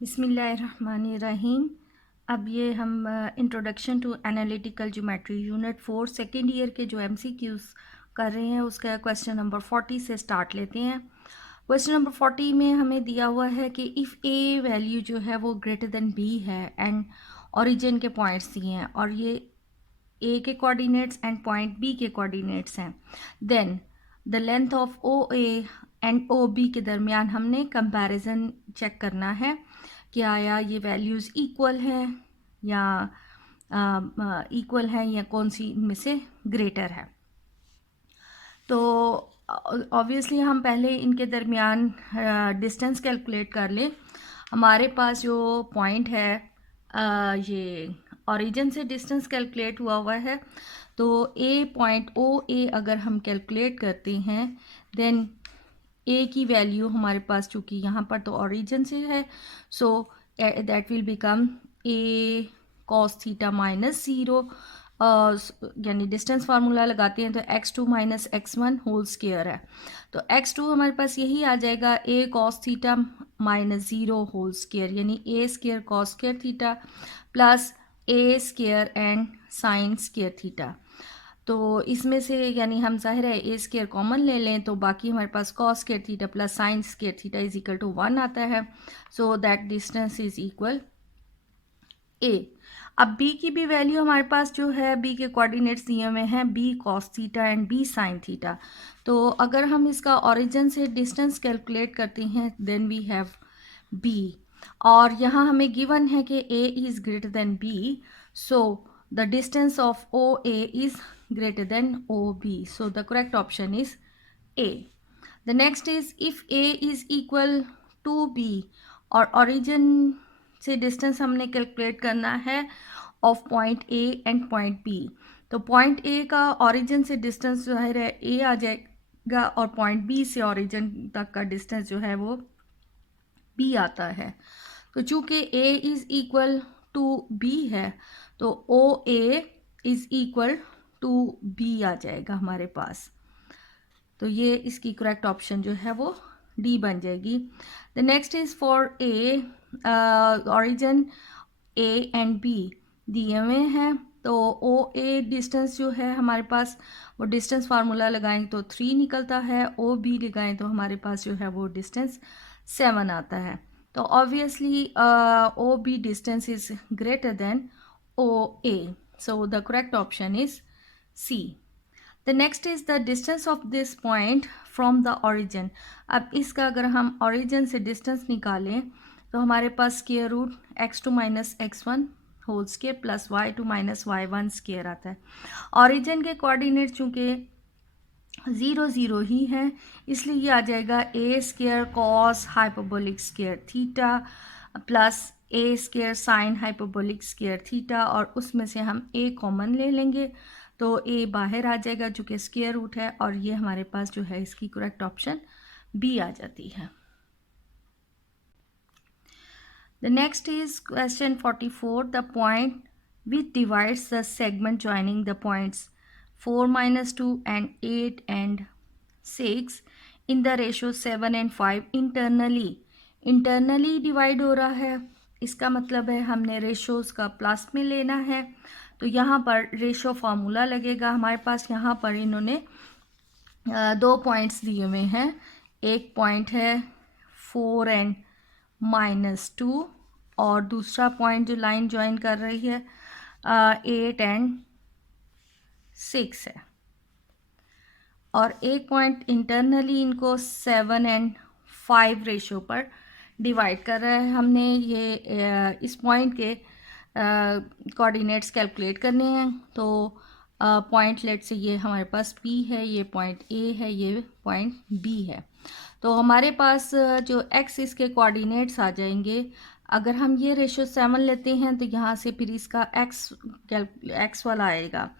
बिस्मिल्लाहिर्रहमानिर्रहीम। अब ये हम introduction to analytical geometry unit 4 second year के जो एमसीक्यूज़ कर रहे हैं उसका क्वेश्चन नंबर 40 से स्टार्ट लेते हैं। क्वेश्चन नंबर 40 में हमें दिया हुआ है कि इफ़ ए वैल्यू जो है वो ग्रेटर देन बी है एंड ओरिजिन के पॉइंट्स दिए हैं और ये ए के कोऑर्डिनेट्स एंड पॉइंट बी के कोऑर्डिनेट्स हैं, then the length of O A and O B के दरमियान हमने कंपैरिजन चेक करना है कि आया ये वैल्यूज़ इक्वल है या इक्वल है या कौन सी इनमें से ग्रेटर है। तो ऑब्वियसली हम पहले इनके दरमियान डिस्टेंस कैलकुलेट कर लें। हमारे पास जो पॉइंट है ये ओरिजिन से डिस्टेंस कैलकुलेट हुआ है, तो ए पॉइंट ओ ए अगर हम कैलकुलेट करते हैं देन ए की वैल्यू हमारे पास चूँकि यहाँ पर तो ओरिजिन से है, so that will become a cos theta minus zero, यानी डिस्टेंस फार्मूला लगाते हैं तो x2 minus x1 whole square है, तो x2 हमारे पास यही आ जाएगा a cos theta minus zero whole square, यानी a square cos square theta plus a square and sine square theta. तो इसमें से यानी हम जाहिर है ए स्क्वायर कॉमन ले लें तो बाकी हमारे पास cos square theta plus sine square theta is equal to 1 आता है, so that distance is equal A. अब बी की भी वैल्यू हमारे पास जो है बी के कोऑर्डिनेट्स दिए हुए हैं B cos theta and B sine theta, तो अगर हम इसका ओरिजिन से डिस्टेंस कैलकुलेट करते हैं देन वी हैव बी, और यहाँ हमें गिवन है कि A is greater than B, so the distance of OA is greater than OB. So the correct option is A. The next is if A is equal to B और origin से distance हमने calculate करना है of point A and point B, तो point A का origin से distance जो है A आ जाएगा और point B से origin तक का distance जो है वो B आता है। तो चूँकि A is equal to B है तो O A is equal to B आ जाएगा हमारे पास, तो ये इसकी करेक्ट ऑप्शन जो है वो डी बन जाएगी। The next is for A, origin A and B दिए हुए हैं, तो ओ ए डिस्टेंस जो है हमारे पास वो डिस्टेंस फार्मूला लगाएं तो 3 निकलता है, ओ बी लगाएं तो हमारे पास जो है वो डिस्टेंस 7 आता है, तो obviously O B distance is greater than OA. So the correct option is C. The next is the distance of this point from the origin. अब इसका अगर हम origin से distance निकालें तो हमारे पास square root x2 minus x1 whole square plus y2 minus y1 square आता है। origin के कोऑर्डिनेट चूँकि 0 0 ही है इसलिए ये आ जाएगा a square cos hyperbolic square theta plus A square sine hyperbolic square theta, और उसमें से हम ए कॉमन ले लेंगे तो ए बाहर आ जाएगा जो कि स्क्वायर रूट है, और ये हमारे पास जो है इसकी करेक्ट ऑप्शन बी आ जाती है। The next is question 44, the point which divides the segment joining the points 4 minus 2 and 8 and 6 in the ratio 7 and 5 internally divide हो रहा है, इसका मतलब है हमने रेशोज़ का प्लस में लेना है, तो यहाँ पर रेशो फार्मूला लगेगा हमारे पास। यहाँ पर इन्होंने 2 पॉइंट्स दिए हुए हैं, एक पॉइंट है 4 एंड माइनस 2 और दूसरा पॉइंट जो लाइन ज्वाइन कर रही है 8 एंड 6 है, और एक पॉइंट इंटरनली इनको 7 एंड 5 रेशो पर डिवाइड कर रहा है। हमने ये इस पॉइंट के कोऑर्डिनेट्स कैलकुलेट करने हैं, तो पॉइंट लेट से ये हमारे पास P है, ये पॉइंट A है, ये पॉइंट B है, तो हमारे पास जो x इसके कोऑर्डिनेट्स आ जाएंगे। अगर हम ये रेशो 7 लेते हैं तो यहाँ से फिर इसका x वाला आएगा,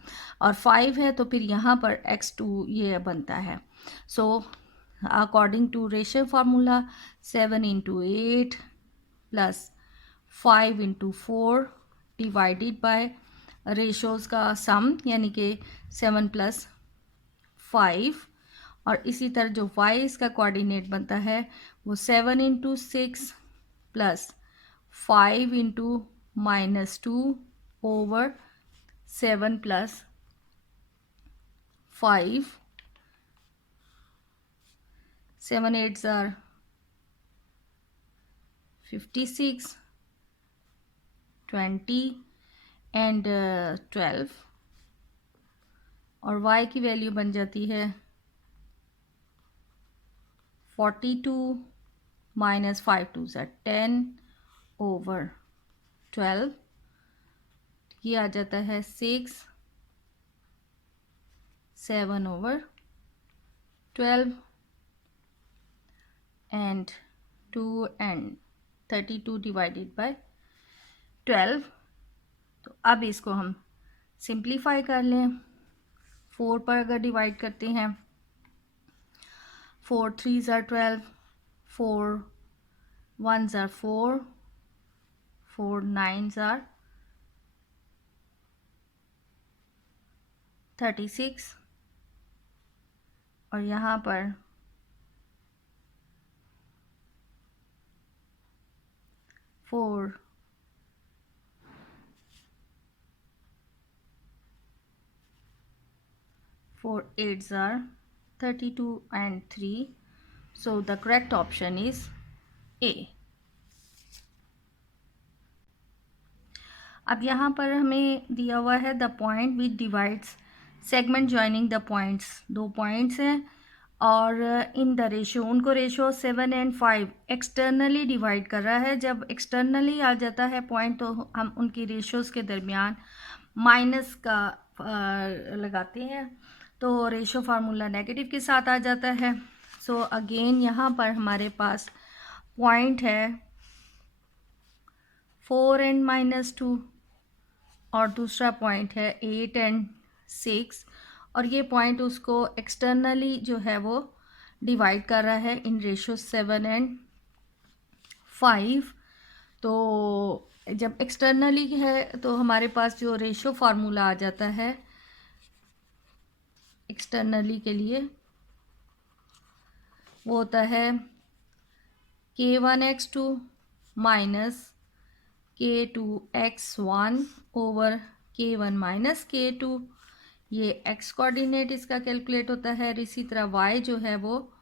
और 5 है तो फिर यहाँ पर x2 ये बनता है। So according to ratio formula 7 into 8 plus 5 into 4 divided by ratios का सम यानी कि 7 प्लस 5, और इसी तरह जो y इसका कोऑर्डिनेट बनता है वो 7 into 6 plus 5 into -2 over 7 + 5, 7 8s are 56, 20 and 12, और y की वैल्यू बन जाती है 42 - 5 2s are 10 ओवर 12, ये आ जाता है 6 7 over 12 and 2 and 32 divided by 12। तो अब इसको हम सिंप्लीफाई कर लें। 4 पर अगर डिवाइड करते हैं, 4 3s are 12, 4 1s are 4, 4 9s are 36, और यहाँ पर 4 8s are 32 and 3, so the correct option is A। अब यहाँ पर हमें दिया हुआ है the point which divides segment joining the points, 2 points हैं और इन द रेशो, उनको रेशो 7 एंड 5 एक्सटर्नली डिवाइड कर रहा है। जब एक्सटर्नली आ जाता है पॉइंट तो हम उनकी रेशोज़ के दरमियान माइनस का लगाते हैं, तो रेशो फार्मूला नेगेटिव के साथ आ जाता है। सो अगेन यहाँ पर हमारे पास पॉइंट है 4 एंड -2 और दूसरा पॉइंट है 8 एंड 6, और ये पॉइंट उसको एक्सटर्नली जो है वो डिवाइड कर रहा है इन रेशो 7 एंड 5। तो जब एक्सटर्नली है तो हमारे पास जो रेशो फार्मूला आ जाता है एक्सटर्नली के लिए वो होता है K1x2 minus K2x1 over K1 minus K2, ये x कोऑर्डिनेट इसका कैलकुलेट होता है। और इसी तरह y जो है वो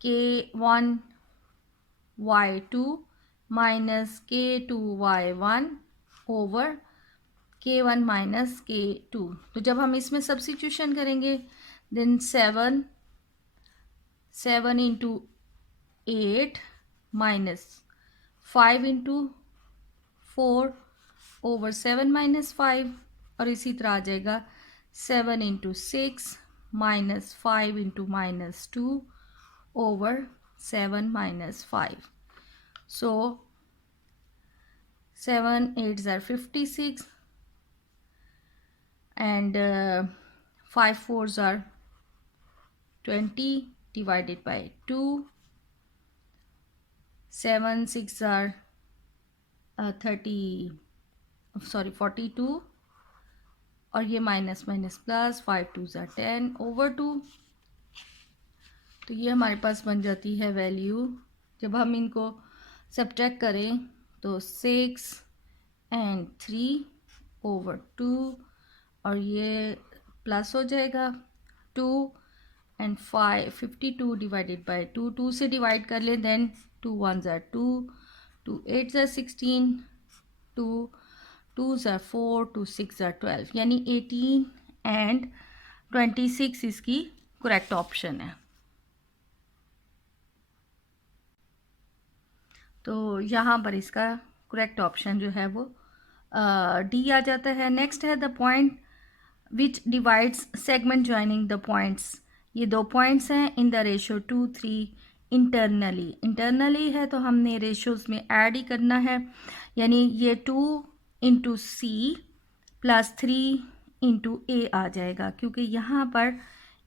K1 y2 minus K2 y1 over K1 minus K2। तो जब हम इसमें सब्स्टिट्यूशन करेंगे then 7 into 8 minus 5 into 4 over 7 minus 5, और इसी तरह आ जाएगा 7 into 6 minus 5 into -2 over 7 minus 5। So 7 8s are 56 and 5 4s are 20 divided by 2, 7 6 are 42, और ये minus minus plus 5 2s are 10 over 2। तो ये हमारे पास बन जाती है वैल्यू, जब हम इनको सब्ट्रैक्ट करें तो 6 एंड 3 ओवर 2, और ये प्लस हो जाएगा 2 एंड 5 52 डिवाइडेड बाय 2, 2 से डिवाइड कर लें then 2 1s are 2, 2 8s are 16, 2 2s are 4, 2 6 are 12, यानी 18 एंड 26 इसकी करेक्ट ऑप्शन है। तो यहाँ पर इसका करेक्ट ऑप्शन जो है वो डी आ जाता है। नेक्स्ट है the point which divides segment joining the points, ये 2 पॉइंट्स हैं इन द रेशो 2 3 इंटरनली है तो हमने रेशोज़ में ऐड ही करना है, यानी ये 2 इंटू सी प्लस 3 इंटू ए आ जाएगा, क्योंकि यहाँ पर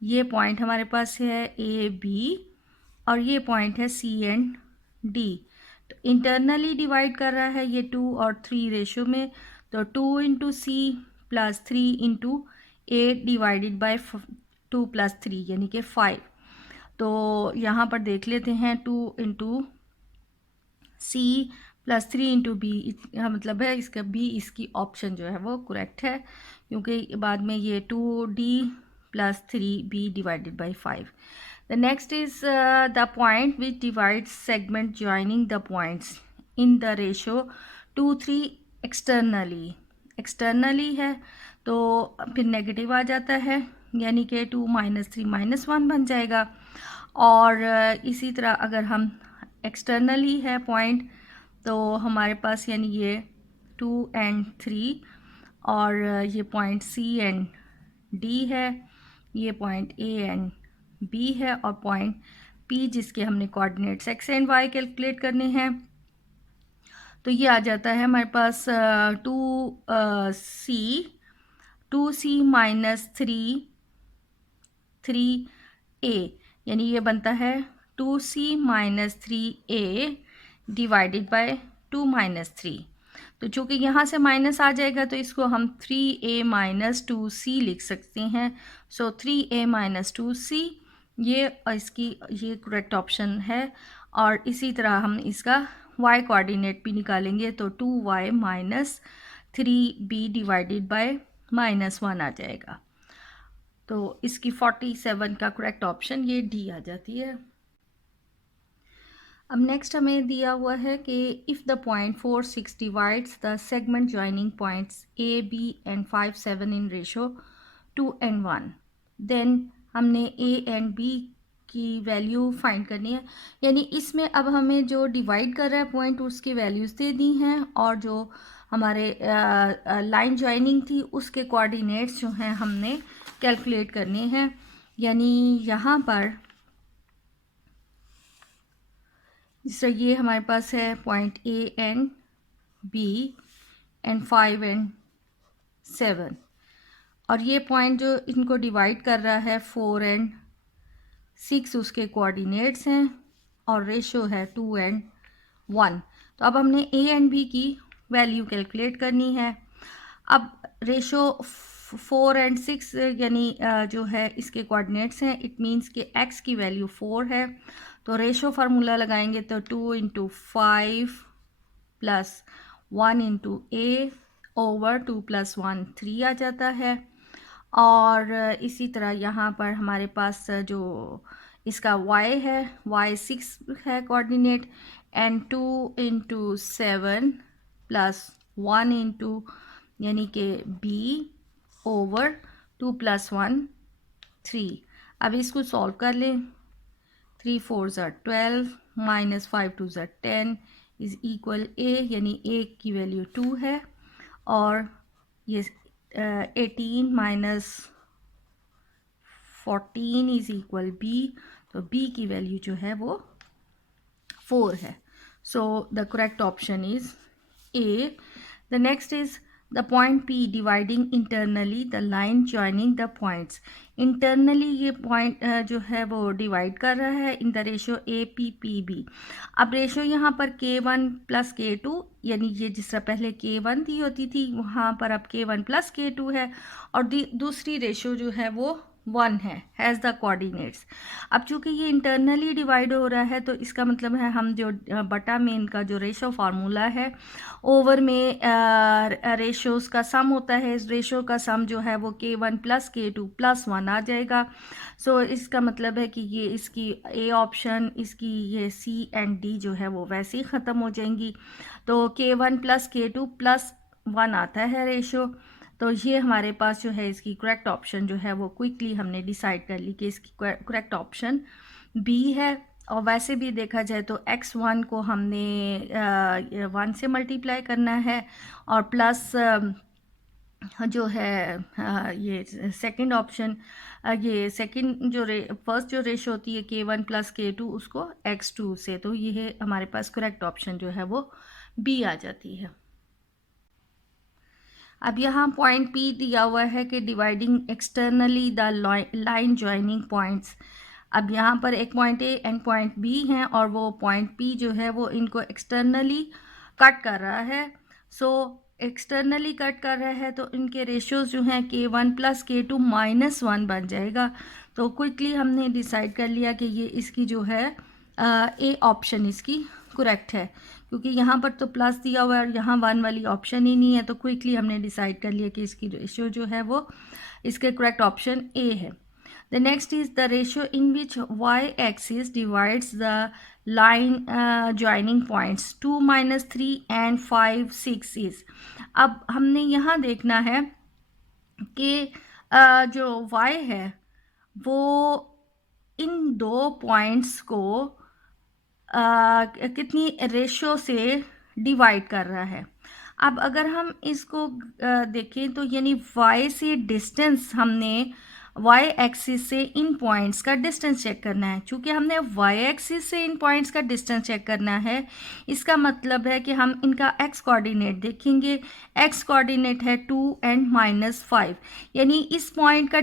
ये पॉइंट हमारे पास है ए बी और ये पॉइंट है सी एंड डी। तो इंटरनली डिवाइड कर रहा है ये 2 और 3 रेशो में, तो 2 into C plus 3 into A divided by 2 plus 3 यानी कि 5। तो यहाँ पर देख लेते हैं 2 into C plus 3 into B, मतलब है इसका बी, इसकी ऑप्शन जो है वो करेक्ट है, क्योंकि बाद में ये 2d plus 3b divided by 5. The next is the point which divides segment joining the points in the ratio 2:3 externally. Externally है तो फिर नेगेटिव आ जाता है, यानी कि 2 - 3 - 1 बन जाएगा. और इसी तरह अगर हम एक्सटर्नली है पॉइंट तो हमारे पास यानी ये 2 and 3, और ये पॉइंट C and D है, ये पॉइंट A and B है, और पॉइंट P जिसके हमने coordinates x and y calculate करने हैं. तो ये आ जाता है हमारे पास 2c माइनस 3a, यानी ये बनता है 2c minus 3a divided by 2 - 3. तो चूँकि यहाँ से माइनस आ जाएगा तो इसको हम 3a माइनस 2c लिख सकते हैं. सो 3a माइनस 2c, ये इसकी ये करेक्ट ऑप्शन है. और इसी तरह हम इसका y कोऑर्डिनेट भी निकालेंगे तो 2y minus 3b divided by -1 आ जाएगा. तो इसकी 47 का करेक्ट ऑप्शन ये डी आ जाती है. अब नेक्स्ट हमें दिया हुआ है कि if the point 4, 6 divides the segment joining points A, B and 5, 7 in ratio 2 and 1, देन हमने ए एंड बी की वैल्यू फाइंड करनी है. यानी इसमें अब हमें जो डिवाइड कर रहा है पॉइंट उसकी वैल्यूज़ दे दी हैं, और जो हमारे लाइन जॉइनिंग थी उसके कोऑर्डिनेट्स जो हैं हमने कैलकुलेट करने हैं. यानी यहाँ पर जिससे ये हमारे पास है point A and B and 5 and 7, और ये पॉइंट जो इनको डिवाइड कर रहा है 4 and 6 उसके कोऑर्डिनेट्स हैं, और रेशो है 2 and 1. तो अब हमने ए एंड बी की वैल्यू कैलकुलेट करनी है. अब रेशो 4 and 6 यानी जो है इसके कोऑर्डिनेट्स हैं, इट मीन्स कि x की वैल्यू 4 है. तो रेशो फार्मूला लगाएंगे तो 2 × 5 प्लस 1 × a ओवर 2 + 1 3 आ जाता है. और इसी तरह यहाँ पर हमारे पास जो इसका y है, y 6 है कोऑर्डिनेट, एंड 2 × 7 प्लस 1 × यानी कि b ओवर 2 + 1 3. अब इसको सॉल्व कर लें. 3 4s are 12 minus 5 2s are 10 is equal a, यानी a की वैल्यू 2 है, और ये 18 माइनस 14 इज इक्वल b, तो b की वैल्यू जो है वो 4 है. So the correct option is a. The next is the point P dividing internally the line joining the points. Internally ये पॉइंट जो है वो डिवाइड कर रहा है इन द रेशो APPB. अब रेशो यहाँ पर K1 + K2, यानी ये जिस तरह पहले K1 दी होती थी वहाँ पर अब K1 + K2 है, और दूसरी रेशो जो है वो 1 है, हैज़ द कोऑर्डिनेट्स. अब चूँकि ये इंटरनली डिवाइड हो रहा है तो इसका मतलब है हम जो बटा में इनका जो रेशो फार्मूला है, ओवर में रेशोज़ का सम होता है, इस रेशो का सम जो है वो K1 + K2 + 1 आ जाएगा. सो इसका मतलब है कि ये इसकी ए ऑप्शन, इसकी ये C and D जो है वो वैसे ही ख़त्म हो जाएंगी. तो K1 + K2 + 1 आता है रेशो. तो ये हमारे पास जो है इसकी करेक्ट ऑप्शन जो है वो क्विकली हमने डिसाइड कर ली कि इसकी करेक्ट ऑप्शन B है. और वैसे भी देखा जाए तो x1 को हमने 1 से मल्टीप्लाई करना है, और प्लस जो है ये सेकंड ऑप्शन, ये सेकंड जो फर्स्ट जो रेशो होती है K1 + K2 उसको x2 से, तो ये हमारे पास करेक्ट ऑप्शन जो है वो B आ जाती है. अब यहाँ पॉइंट P दिया हुआ है कि dividing externally the line joining points. अब यहाँ पर एक point A and point B हैं, और वो पॉइंट P जो है वो इनको एक्सटर्नली कट कर रहा है. सो एक्सटर्नली कट कर रहा है तो इनके रेशियोज़ जो हैं K1 + K2 -1 बन जाएगा. तो क्विकली हमने डिसाइड कर लिया कि ये इसकी जो है A ऑप्शन इसकी करेक्ट है, क्योंकि यहाँ पर तो प्लस दिया हुआ है और यहाँ 1 वाली ऑप्शन ही नहीं है, तो क्विकली हमने डिसाइड कर लिया कि इसकी रेशियो जो है वो इसके करेक्ट ऑप्शन ए है। The next is the ratio in which y axis divides the line joining points 2, -3 and 5, 6 is. अब हमने यहाँ देखना है कि जो y है वो इन दो पॉइंट्स को कितनी रेशियो से डिवाइड कर रहा है। अब अगर हम इसको देखें तो यानी y से डिस्टेंस, हमने y एक्सिस से इन पॉइंट्स का डिस्टेंस चेक करना है। चूँकि हमने y एक्सिस से इन पॉइंट्स का डिस्टेंस चेक करना है, इसका मतलब है कि हम इनका x कोऑर्डिनेट देखेंगे। x कोऑर्डिनेट है 2 एंड -5, यानी इस पॉइंट का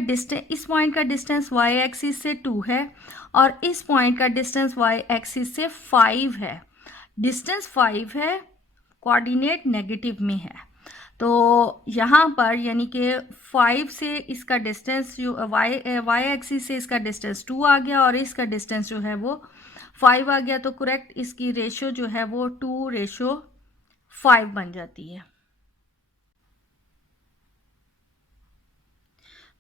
डिस्टेंस y एक्सिस से 2 है और इस पॉइंट का डिस्टेंस y एक्सिस से 5 है। डिस्टेंस 5 है, कोऑर्डिनेट नेगेटिव में है, तो यहाँ पर यानी कि 5 से इसका डिस्टेंस जो y एक्सिस से इसका डिस्टेंस 2 आ गया और इसका डिस्टेंस जो है वो 5 आ गया, तो करेक्ट इसकी रेशियो जो है वो 2:5 बन जाती है।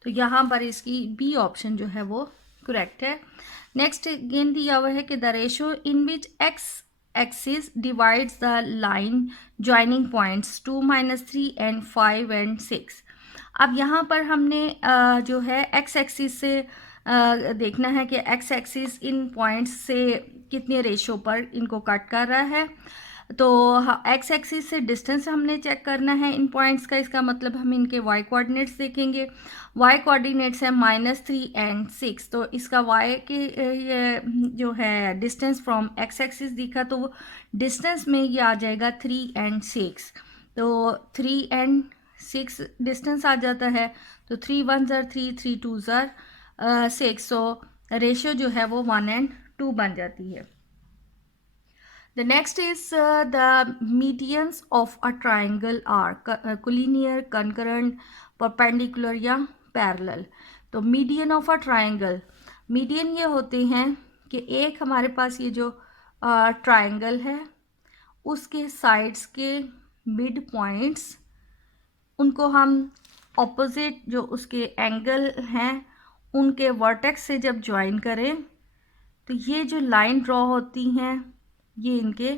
तो यहाँ पर इसकी बी ऑप्शन जो है वो करेक्ट है। नेक्स्ट अगेन दिया हुआ है कि the ratio in which x axis divides the line joining points 2, -3 and 5 and 6। अब यहाँ पर हमने जो है x एक्सिस से देखना है कि x एक्सिस इन पॉइंट्स से कितने रेशियो पर इनको कट कर रहा है। तो x एक्सिस से डिस्टेंस हमने चेक करना है इन पॉइंट्स का, इसका मतलब हम इनके y कोऑर्डिनेट्स देखेंगे। y कोऑर्डिनेट्स है -3 एंड 6, तो इसका y के ये जो है डिस्टेंस फ्रॉम x एक्सिस दिखा, तो वो डिस्टेंस में ये आ जाएगा 3 एंड 6, तो 3 एंड 6 डिस्टेंस आ जाता है, तो 3 1 ज़र 3, 3 2 ज़र 6, सो रेशियो जो है वो 1 एंड 2 बन जाती है। The next is the medians of a triangle are collinear, concurrent, perpendicular या parallel। तो median of a triangle, median ये होते हैं कि एक हमारे पास ये जो triangle है उसके sides के mid points, उनको हम opposite जो उसके angle हैं उनके vertex से जब join करें तो ये जो line draw होती हैं ये इनके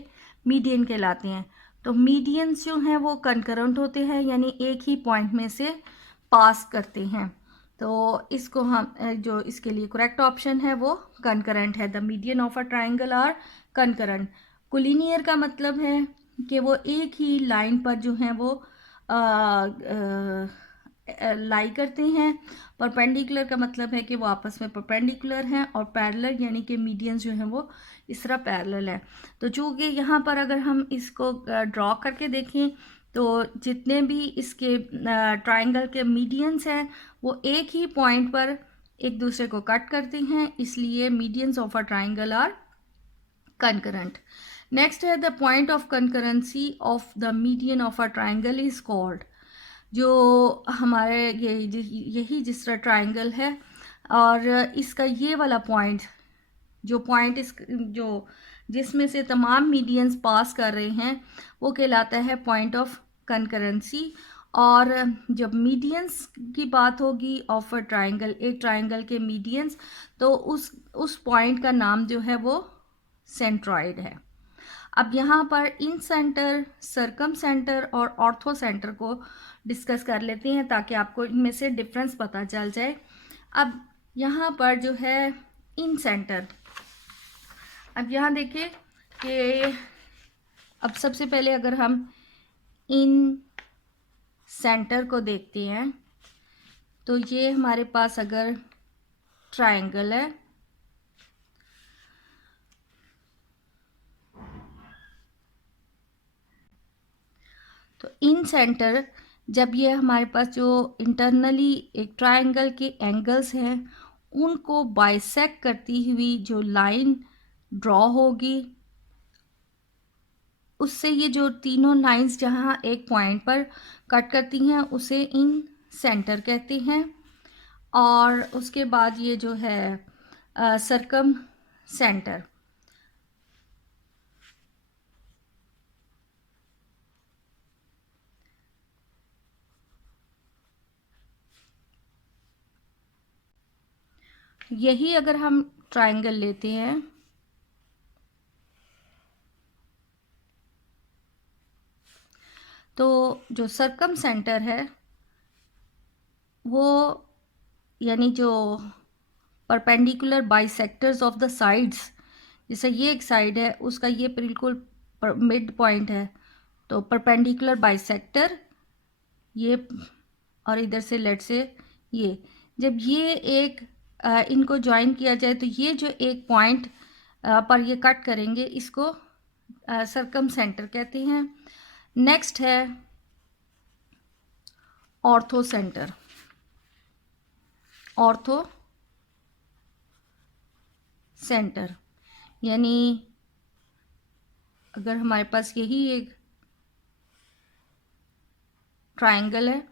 मीडियन कहलाते हैं। तो मीडियंस जो हैं वो कंकरेंट होते हैं, यानी एक ही पॉइंट में से पास करते हैं, तो इसको हम जो इसके लिए करेक्ट ऑप्शन है वो कंकरेंट है। The median of a triangle are concurrent. Collinear का मतलब है कि वो एक ही लाइन पर जो हैं वो लाई करते हैं। परपेंडिकुलर का मतलब है कि वो आपस में परपेंडिकुलर हैं, और पैरेलल यानी कि मीडियंस जो हैं वो इस तरह पैरेलल है। तो चूँकि यहाँ पर अगर हम इसको ड्रॉ करके देखें तो जितने भी इसके ट्राइंगल के मीडियंस हैं वो एक ही पॉइंट पर एक दूसरे को कट करते हैं, इसलिए medians of a triangle are concurrent. Next है the point of concurrency of the median of a triangle is called. जो हमारे यही जिस तरह ट्राइंगल है और इसका ये वाला पॉइंट जो पॉइंट इस जो जिसमें से तमाम मीडियंस पास कर रहे हैं वो कहलाता है पॉइंट ऑफ कंकरेंसी। और जब मीडियंस की बात होगी ऑफ अ ट्राइंगल, एक ट्राइंगल के मीडियंस, तो उस पॉइंट का नाम जो है वो सेंट्रॉइड है। अब यहाँ पर इन सेंटर, सर्कम सेंटर और ऑर्थो सेंटर को डिस्कस कर लेते हैं ताकि आपको इनमें से डिफरेंस पता चल जाए। अब यहाँ पर जो है इन सेंटर, अब यहाँ देखिए कि अब सबसे पहले अगर हम इन सेंटर को देखते हैं तो ये हमारे पास अगर ट्राइंगल है तो इन सेंटर जब ये हमारे पास जो इंटरनली एक ट्राइंगल के एंगल्स हैं उनको बाइसेक्ट करती हुई जो लाइन ड्रॉ होगी, उससे ये जो तीनों लाइंस जहाँ एक पॉइंट पर कट करती हैं उसे इन सेंटर कहते हैं। और उसके बाद ये जो है सर्कम सेंटर, यही अगर हम ट्रायंगल लेते हैं तो जो सर्कम सेंटर है वो यानी जो perpendicular bisectors of the sides, जैसे ये एक साइड है उसका ये बिल्कुल मिड पॉइंट है, तो परपेंडिकुलर बाइसेक्टर ये, और इधर से लेट से ये, जब ये एक इनको ज्वाइन किया जाए तो ये जो एक पॉइंट पर ये कट करेंगे इसको सर्कम सेंटर कहते हैं। नेक्स्ट है ऑर्थो सेंटर। ऑर्थो सेंटर यानी अगर हमारे पास यही एक ट्रायंगल है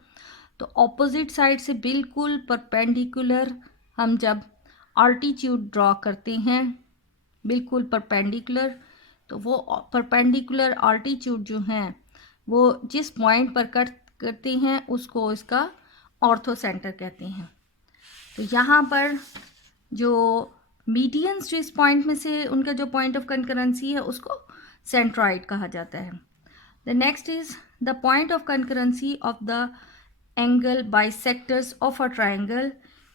तो ऑपोजिट साइड से बिल्कुल परपेंडिकुलर हम जब आल्टीट्यूड ड्रॉ करते हैं, बिल्कुल परपेंडिकुलर, तो वो परपेंडिकुलर आल्टीट्यूड जो हैं वो जिस पॉइंट पर कट करते हैं उसको इसका ऑर्थो सेंटर कहते हैं। तो यहाँ पर जो मीडियंस जिस पॉइंट में से उनका जो पॉइंट ऑफ कंकरेंसी है उसको सेंट्रॉइड कहा जाता है। The next is the point of concurrency of the angle bisectors of a triangle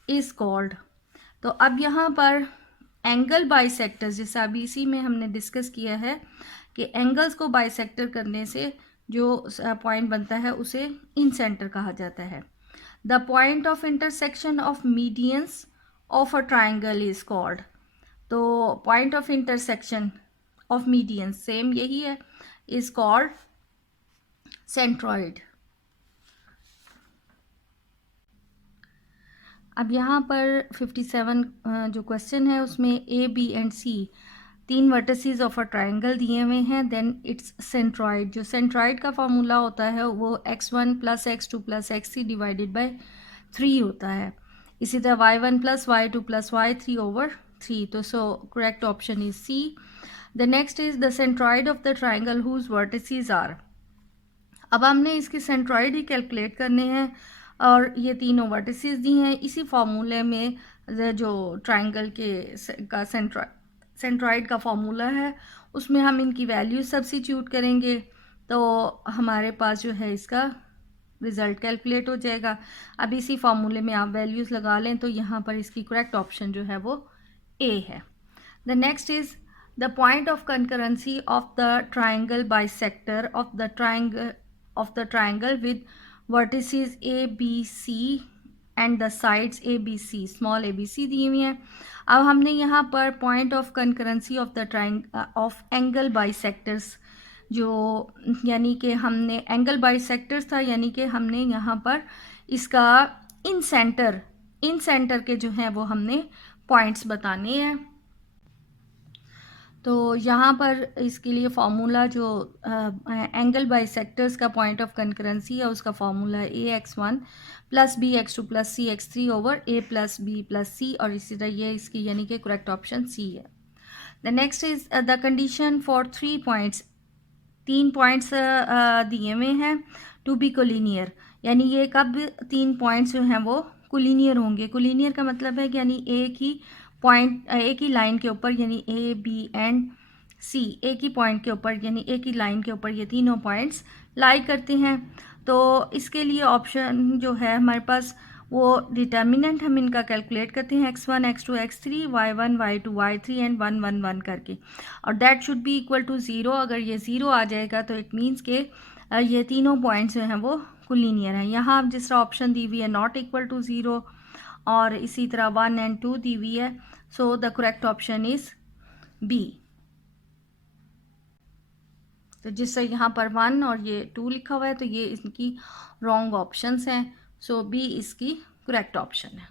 is called. तो अब यहाँ पर एंगल बाइसेक्टर्स, जैसा अभी इसी में हमने डिस्कस किया है कि एंगल्स को बाइसेक्टर करने से जो पॉइंट बनता है उसे इन सेंटर कहा जाता है। The point of intersection of medians of a triangle is called. तो point of intersection of medians same यही है, इज कॉल्ड सेंट्रॉइड। अब यहाँ पर 57 जो क्वेश्चन है उसमें ए बी एंड सी तीन वर्टिसेस ऑफ अ ट्रायंगल दिए हुए हैं, देन इट्स सेंट्रॉइड। जो सेंट्रॉइड का फॉर्मूला होता है वो x1 plus x2 plus x3 divided by 3 होता है। इसी तरह y1 plus y2 plus y3 over 3, तो so correct option is C. The next is the centroid of the triangle whose vertices are. अब हमने इसके सेंट्रॉइड ही कैलकुलेट करने हैं और ये तीनों वर्टिसेस दी हैं। इसी फॉर्मूले में जो ट्रायंगल के का सेंट्रॉइड का फॉर्मूला है उसमें हम इनकी वैल्यू सब्स्टिट्यूट करेंगे तो हमारे पास जो है इसका रिज़ल्ट कैलकुलेट हो जाएगा। अब इसी फॉर्मूले में आप वैल्यूज़ लगा लें तो यहाँ पर इसकी करेक्ट ऑप्शन जो है वो ए है। The next is the point of concurrency of the triangle bisector of the triangle with vertices A B C and the sides A B C, small A B C दी हुई हैं। अब हमने यहाँ पर point of concurrency of the of angle bisectors, जो यानी कि हमने एंगल बाइसेक्टर्स था, यानी कि हमने यहाँ पर इसका इन सेंटर के जो हैं वो हमने पॉइंट्स बताने हैं। तो यहाँ पर इसके लिए फार्मूला जो एंगल बाइसेक्टर्स का पॉइंट ऑफ कंकरेंसी है उसका फार्मूला है a(x1) plus b(x2) plus c(x3) over a plus b plus c, और इसी तरह ये इसकी यानी कि करेक्ट ऑप्शन सी है। The next is the condition for 3 points. 3 points दिए हुए हैं टू बी कोलिनियर, यानी ये कब 3 पॉइंट्स जो हैं वो कोलिनियर होंगे। कोलिनियर का मतलब है कि यानी एक ही पॉइंट एक ही लाइन के ऊपर, यानी ए बी एंड सी एक ही पॉइंट के ऊपर यानी एक ही लाइन के ऊपर ये तीनों पॉइंट्स लाई करते हैं। तो इसके लिए ऑप्शन जो है हमारे पास वो डिटर्मिनेंट हम इनका कैलकुलेट करते हैं x1 x2 x3 y1 y2 y3 and 1 1 1 करके, और that should be equal to 0। अगर ये 0 आ जाएगा तो इट मीन्स के ये तीनों पॉइंट्स जो हैं वो कोलिनियर हैं। यहाँ जिस तरह ऑप्शन दी हुई है नॉट इक्वल टू 0 और इसी तरह 1 एंड 2 दी हुई है, so the correct option is B. तो जिससे यहाँ पर 1 और ये 2 लिखा हुआ है तो ये इसकी रॉन्ग ऑप्शंस हैं, सो बी इसकी करेक्ट ऑप्शन है।